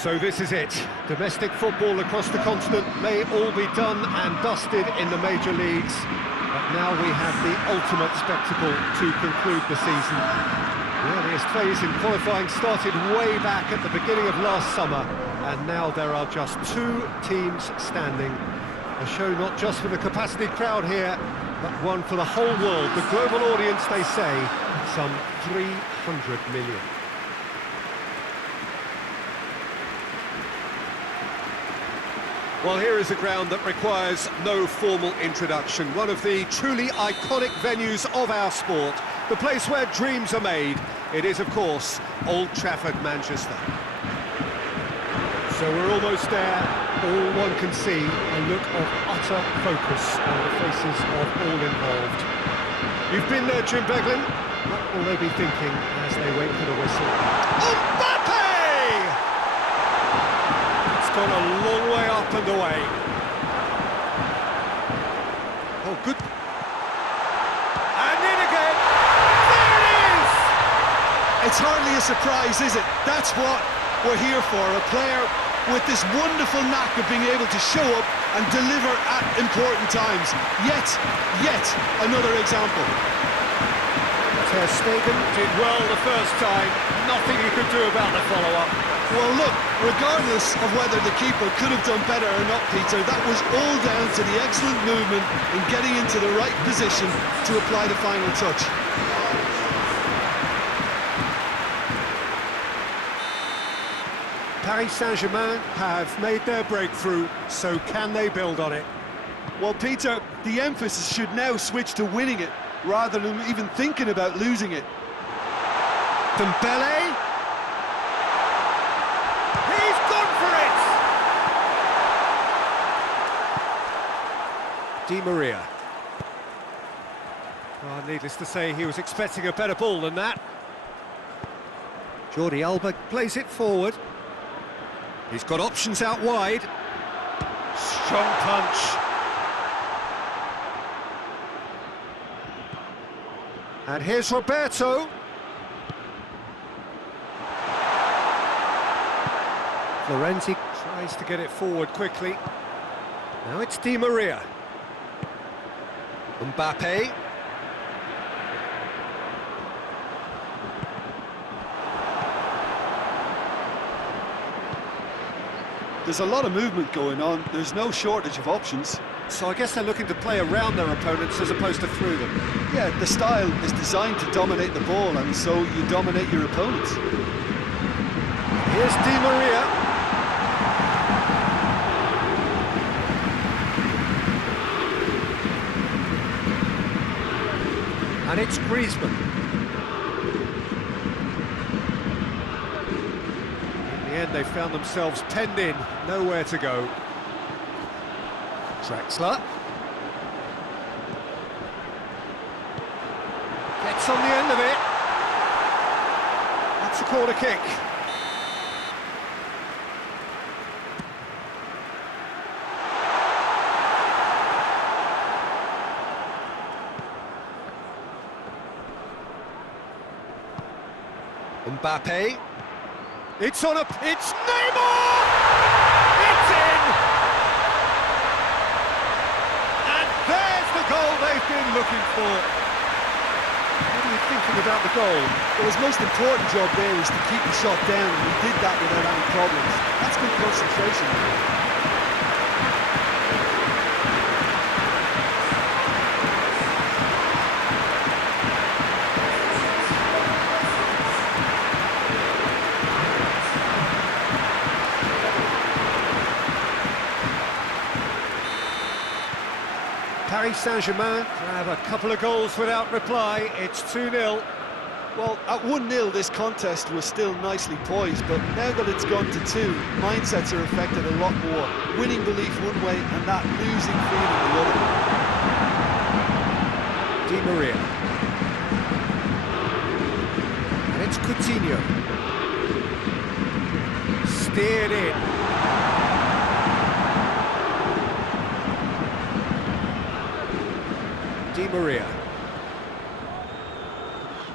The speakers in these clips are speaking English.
So this is it. Domestic football across the continent may all be done and dusted in the major leagues, but now we have the ultimate spectacle to conclude the season. The earliest phase in qualifying started way back at the beginning of last summer, and now there are just two teams standing. A show not just for the capacity crowd here, but one for the whole world. The global audience, they say, some 300 million. Well, here is a ground that requires no formal introduction. One of the truly iconic venues of our sport. The place where dreams are made. It is, of course, Old Trafford, Manchester. So we're almost there. All one can see, a look of utter focus on the faces of all involved. You've been there, Jim Beglin. What will they be thinking as they wait for the whistle? Mbappe! It's gone a long way up and away. Oh, good. And in again. There it is! It's hardly a surprise, is it? That's what we're here for. A player with this wonderful knack of being able to show up and deliver at important times. Yet another example. Ter Stegen did well the first time. Nothing he could do about the follow-up. Well, look, regardless of whether the keeper could have done better or not, Peter, that was all down to the excellent movement in getting into the right position to apply the final touch. Paris Saint-Germain have made their breakthrough, so can they build on it? Well, Peter, the emphasis should now switch to winning it, rather than even thinking about losing it. Dembele. He's gone for it! Di Maria. Well, needless to say, he was expecting a better ball than that. Jordi Alba plays it forward. He's got options out wide. Strong punch. And here's Roberto. Florenzi tries to get it forward quickly. Now it's Di Maria. Mbappe. There's a lot of movement going on. There's no shortage of options. So I guess they're looking to play around their opponents as opposed to through them. Yeah, the style is designed to dominate the ball, and so you dominate your opponents. Here's Di Maria. And it's Griezmann. In the end, they found themselves penned in, nowhere to go. Draxler. Gets on the end of it. That's a corner kick. Mbappe. It's on it's Neymar! It's in! And there's the goal they've been looking for. What are you thinking about the goal? Well, his most important job there is to keep the shot down, and he did that without any problems. That's good concentration. Paris Saint-Germain grab a couple of goals without reply. It's 2-0. Well, at 1-0 this contest was still nicely poised, but now that it's gone to 2, mindsets are affected a lot more. Winning belief one way and that losing feeling the other. Di Maria. And it's Coutinho. Steered in. Di Maria.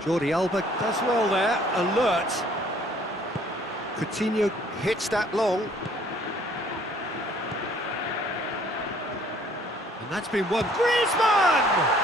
Jordi Alba does well there, alert. Coutinho hits that long. And that's been won. Griezmann!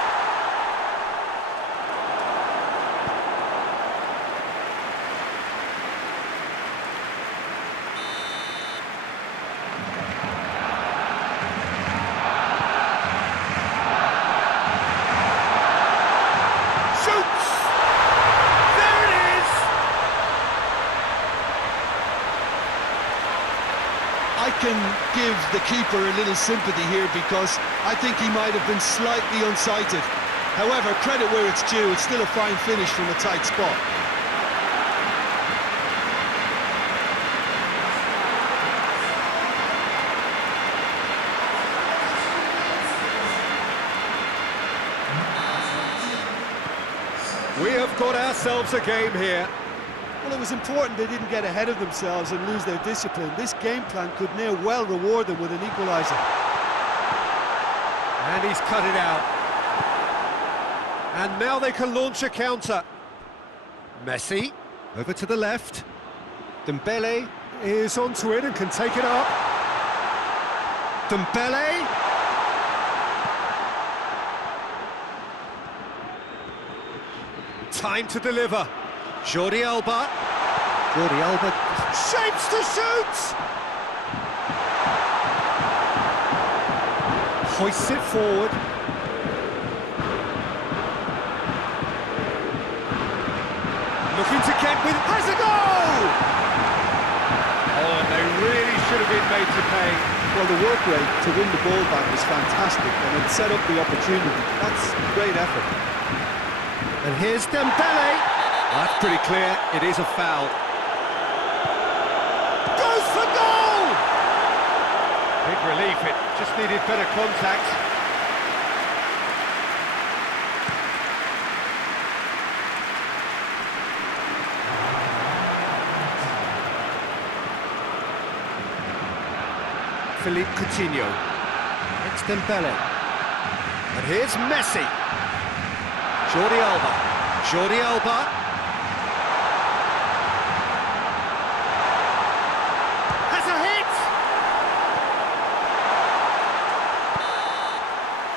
I can give the keeper a little sympathy here because I think he might have been slightly unsighted. However, credit where it's due, it's still a fine finish from a tight spot. We have got ourselves a game here. Well, it was important they didn't get ahead of themselves and lose their discipline. This game plan could now well reward them with an equaliser. And he's cut it out. And now they can launch a counter. Messi, over to the left. Dembele is onto it and can take it up. Dembele. Time to deliver. Jordi Alba. Jordi Alba shapes to shoot! Hoists it forward. Looking to get with... Has a goal! Oh, and they really should have been made to pay. Well, the work rate to win the ball back was fantastic and it set up the opportunity. That's great effort. And here's Dembele. That's pretty clear, it is a foul. Goes for goal! Big relief, it just needed better contact. Philippe Coutinho. It's Dembele. And here's Messi. Jordi Alba. Jordi Alba.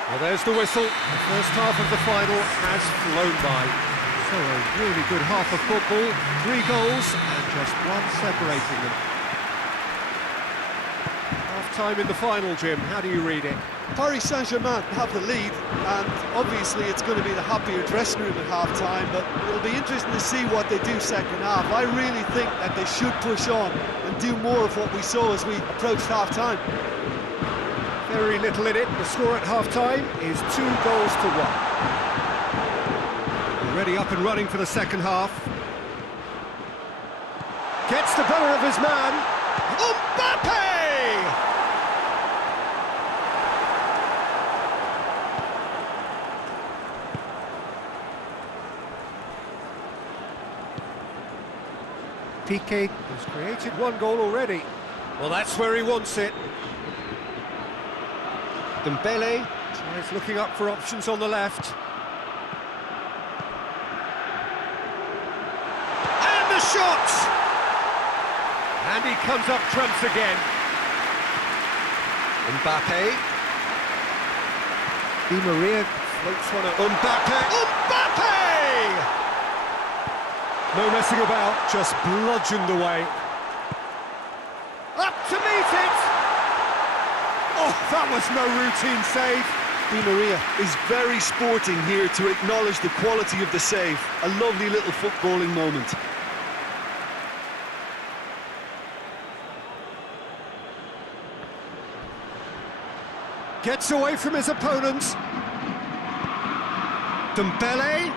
Well, there's the whistle. The first half of the final has flown by. So a really good half of football. 3 goals and just one separating them. Half-time in the final, Jim. How do you read it? Paris Saint-Germain have the lead, and obviously it's going to be the happier dressing room at half-time, but it'll be interesting to see what they do second half. I really think that they should push on and do more of what we saw as we approached half-time. Very little in it. The score at half-time is 2 goals to 1. Already up and running for the second half. Gets the better of his man. Mbappe! Piqué has created 1 goal already. Well, that's where he wants it. Dembele tries looking up for options on the left. And the shot! And he comes up trumps again. Mbappe. Di Maria floats one at Mbappe. Mbappe! No messing about, just bludgeoned away. Up to meet it! Oh, that was no routine save. Di Maria is very sporting here to acknowledge the quality of the save. A lovely little footballing moment. Gets away from his opponent. Dembele,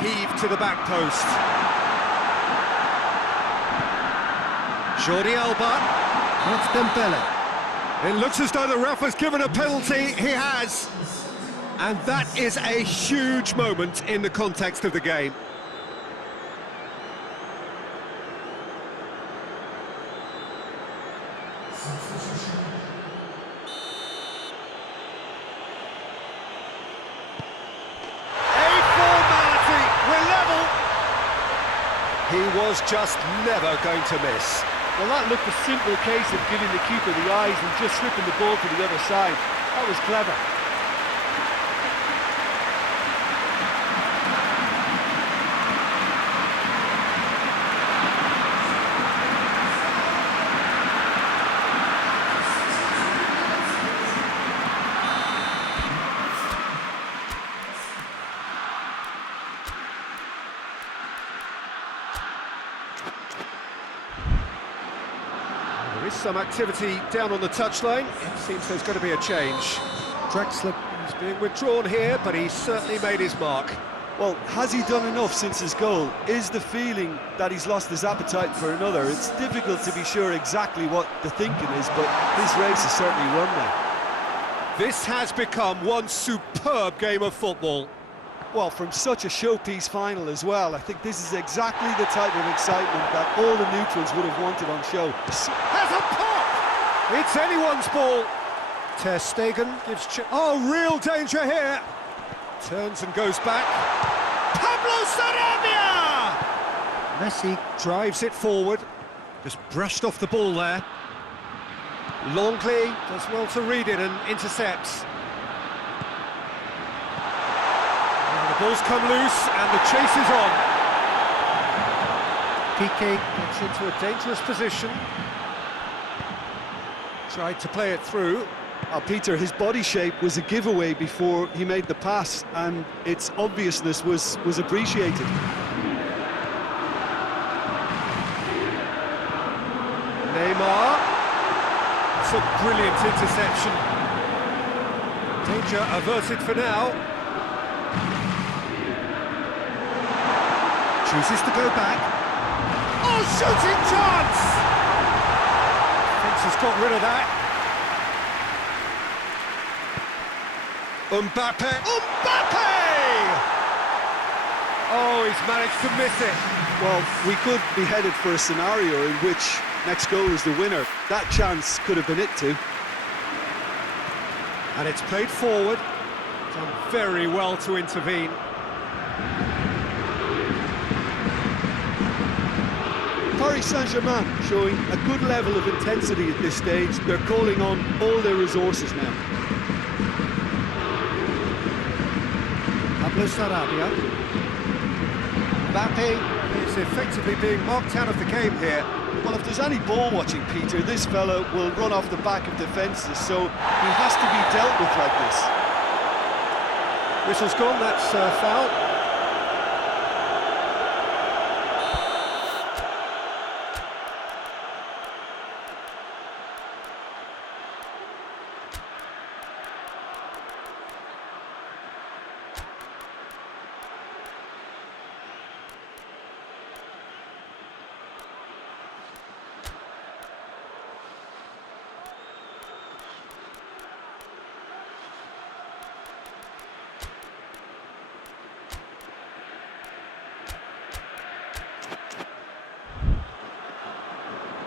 heaved to the back post. Jordi Alba, that's Dembele. It looks as though the ref has given a penalty. He has. And that is a huge moment in the context of the game. He was just never going to miss. Well, that looked a simple case of giving the keeper the eyes and just slipping the ball to the other side. That was clever. There is some activity down on the touchline. It seems there's going to be a change. Drexler is being withdrawn here, but he's certainly made his mark. Well, has he done enough since his goal? Is the feeling that he's lost his appetite for another? It's difficult to be sure exactly what the thinking is, but his race is certainly run now. This has become one superb game of football. Well, from such a showpiece final as well, I think this is exactly the type of excitement that all the neutrals would have wanted on show. Has a pop! It's anyone's ball. Ter Stegen gives... Oh, real danger here. Turns and goes back. Pablo Sarabia! Messi drives it forward. Just brushed off the ball there. Longley does well to read it and intercepts. The ball's come loose and the chase is on. Piqué gets into a dangerous position. Tried to play it through. Peter, his body shape was a giveaway before he made the pass, and its obviousness was appreciated. Neymar. It's a brilliant interception. Danger averted for now. Chooses to go back. Oh, shooting chance! Defence has got rid of that. Mbappe! Mbappe! Oh, he's managed to miss it. Well, we could be headed for a scenario in which next goal is the winner. That chance could have been it too. And it's played forward. Done very well to intervene. Paris Saint-Germain showing a good level of intensity at this stage. They're calling on all their resources now. Pablo Sarabia. Mbappe is effectively being marked out of the game here. Well, if there's any ball watching, Peter, this fella will run off the back of defences, so he has to be dealt with like this. Whistle's gone, that's foul.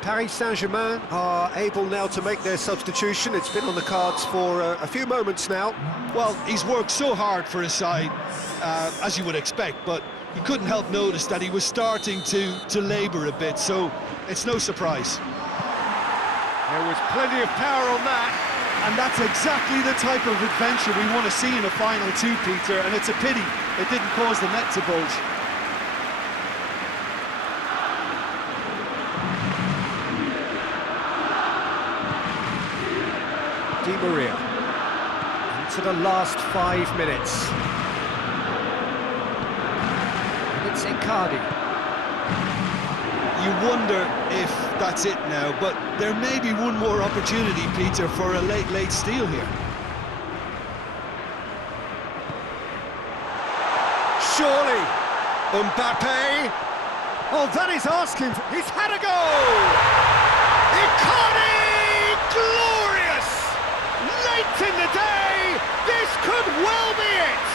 Paris Saint-Germain are able now to make their substitution. It's been on the cards for a few moments now. Well, he's worked so hard for his side, as you would expect, but you couldn't help notice that he was starting to labour a bit, so it's no surprise. There was plenty of power on that. And that's exactly the type of adventure we want to see in a final too, Peter, and it's a pity it didn't cause the net to bulge. Di Maria into the last 5 minutes. And it's Icardi. You wonder if that's it now, but there may be one more opportunity, Peter, for a late steal here. Surely, Mbappe. Oh, that is asking. He's had a goal. Icardi, glorious. Late in the day, this could well be it.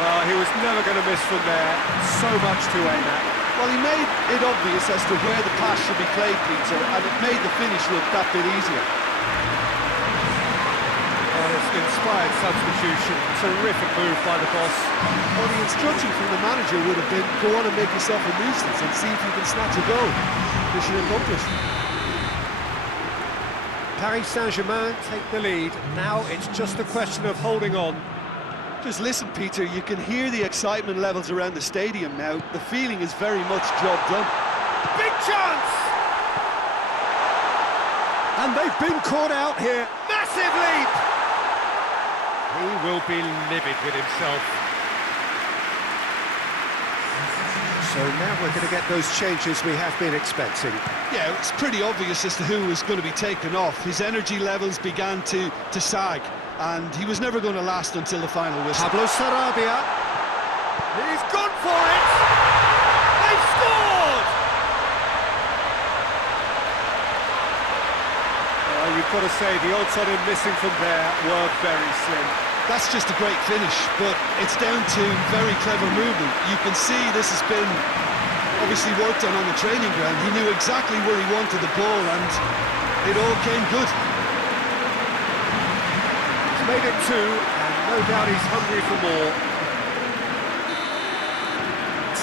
Well, he was never going to miss from there. So much to aim at. Well, he made it obvious as to where the pass should be played, Peter, and it made the finish look that bit easier. Well, Yes, inspired substitution. Terrific move by the boss. Well, the instruction from the manager would have been, go on and make yourself a nuisance and see if you can snatch a goal. Mission accomplished. Paris Saint-Germain take the lead. Now it's just a question of holding on. Just listen, Peter, you can hear the excitement levels around the stadium now. The feeling is very much job done. Big chance! And they've been caught out here. Massive leap! He will be livid with himself. So now we're going to get those changes we have been expecting. Yeah, it's pretty obvious as to who was going to be taken off. His energy levels began to sag, and he was never going to last until the final whistle. Pablo Sarabia. He's gone for it! They've scored! You've got to say, the odds on him missing from there were very slim. That's just a great finish, but it's down to very clever movement. You can see this has been obviously worked on the training ground. He knew exactly where he wanted the ball, and it all came good. He's made it two, and no doubt he's hungry for more.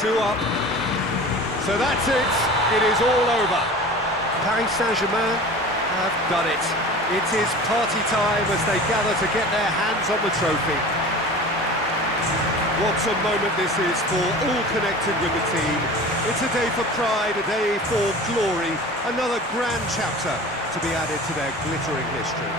2 up. So that's it. It is all over. Paris Saint-Germain have done it. It is party time as they gather to get their hands on the trophy. What a moment this is for all connected with the team. It's a day for pride, a day for glory, another grand chapter to be added to their glittering history.